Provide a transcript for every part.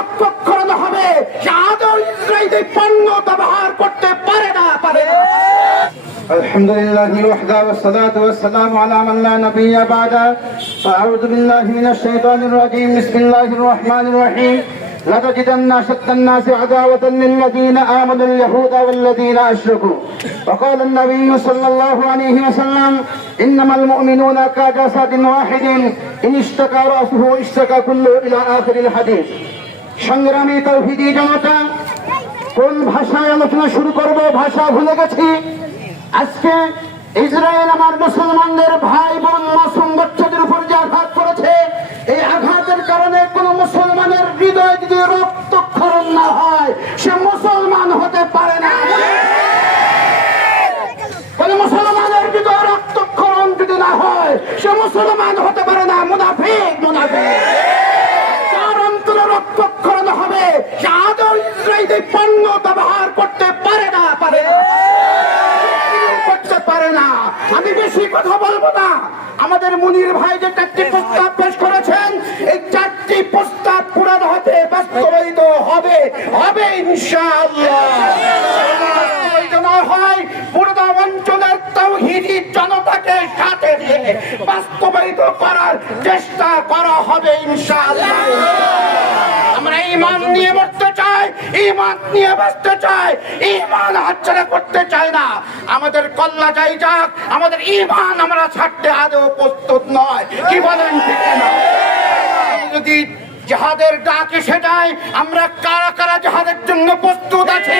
রক্তক্ষরণ হবে, সে আদৌ ইসরায়েলি পণ্য ব্যবহার করতে পারে না। الحمد لله وحده والصلاة والسلام على من لا نبي بعده. فأعوذ بالله من الشيطان الرجيم. بسم الله الرحمن الرحيم. لتجدن أشد الناس عداوة للذين آمنوا اليهود والذين أشركوا. وقال النبي صلى الله عليه وسلم إنما المؤمنون كجسد واحد إن اشتكى رأسه اشتكى كله إلى آخر الحديث. সংগ্রামী তাওহীদি জনতা, কোন ভাষায় আলোচনা শুরু করব ভাষা ভুলে গেছি। আজকে ইসরায়েল আমার মুসলমানদের ভাই বোন মাসুম বাচ্চাদের উপর যে আঘাত করেছে, এই আঘাতের কারণে কোন মুসলমানের হৃদয় যদি রক্তক্ষরণ না হয়, সে মুসলমান হতে পারে না। কোন মুসলমানের হৃদয় রক্তক্ষরণ যদি না হয়, সে মুসলমান হতে পারে না। মুনাফিক যার অন্তরে রক্তক্ষরণ হবে, সে আদৌ ইসরায়েলি পণ্য ব্যবহার করতে পারে না। আমি বেশি কথা বলবো না। আমাদের মুনির ভাই যে 4টি প্রস্তাব পেশ করেছেন, এই 4টি প্রস্তাব পূরণ হতে বাস্তবায়িত হবে ইনশাআল্লাহ। হয় পুরো অঞ্চলের তাওহীদি জনতাকে সাথে নিয়ে বাস্তবায়িত করার চেষ্টা করা হবে ইনশাআল্লাহ। আমরা ঈমান নিয়ে মরতে চাই, ঈমান নিয়ে বাঁচতে চাই, ঈমান হাতছাড়া করতে চাই না। আমাদের কল্লা যাই যাক, আমাদের ঈমান আমরা ছাড়তে আদৌ প্রস্তুত নয়। কি বলেন ঠিক না? যদি জিহাদের ডাক এসে যায়, আমরা কারা কারা জিহাদের জন্য প্রস্তুত আছি?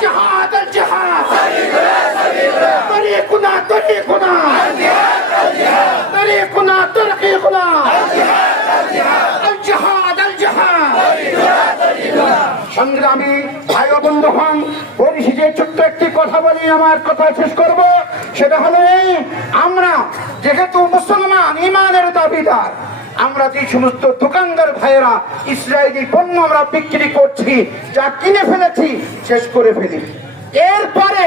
জিহাদ আল জিহাদ তরিকুনা তরিকুনা তরিকুনা তরিকুনা আল জিহাদ আল জিহাদ। সংগ্রামী ভাই ও বন্ধুগণ, পরিশেষে ছোট্ট একটি কথা বলি, আমার কথা শেষ করব। সেটা হলো এই, আমরা যেহেতু মুসলমান ঈমানের দাবিদার, আমরা যে সমস্ত দোকানদার ভাইয়েরা ইসরায়েলি পণ্য আমরা বিক্রি করছি, যা কিনে ফেলেছি শেষ করে ফেলি। এরপরে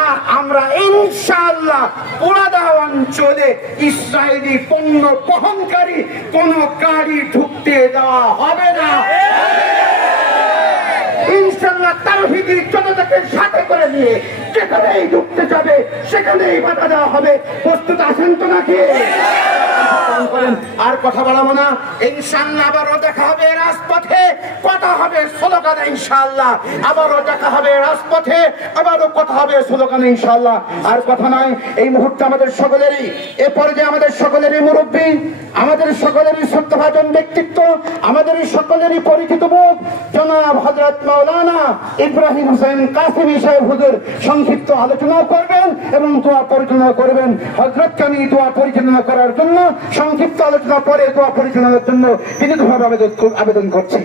আর আমরা ইনশাআল্লাহ পুরাদা অঞ্চলে ইসরায়েলি পণ্য বহনকারী কোন গাড়ি ঢুকতে দেওয়া হবে না ইনশাআল্লাহ। তাওহীদি জনতাকে সাথে করে নিয়ে যেখানেই ঢুকতে যাবে সেখানেই বাধা দেওয়া হবে। প্রস্তুত আছেন তো নাকি? আর কথা বলবো না। ইনশাআল্লাহ আবারও দেখা হবে রাজপথে, কথা হবে স্লোগানে ইনশাআল্লাহ। আবারও দেখা হবে রাজপথে, আবারও কথা হবে স্লোগানে ইনশাআল্লাহ। আর কথা নয়, এই মুহূর্তে আমাদের সকলেরই, এ পর্যায়ে আমাদের সকলেরই মুরব্বী, আমাদের সকলেরই শ্রদ্ধাভাজন ব্যক্তিত্ব, আমাদের সকলেরই পরিচিত মুখ জনাব হযরত মাওলানা ইব্রাহিম হোসেন কাসেমী সাহেব হুজুর সংক্ষিপ্ত আলোচনা করবেন এবং দোয়া পরিচালনা করবেন। হযরতকে আমি দোয়া পরিচালনা করার জন্য, সংক্ষিপ্ত আলোচনা পরে দোয়া পরিচালনার জন্য বিনীতভাবে আবেদন করছি।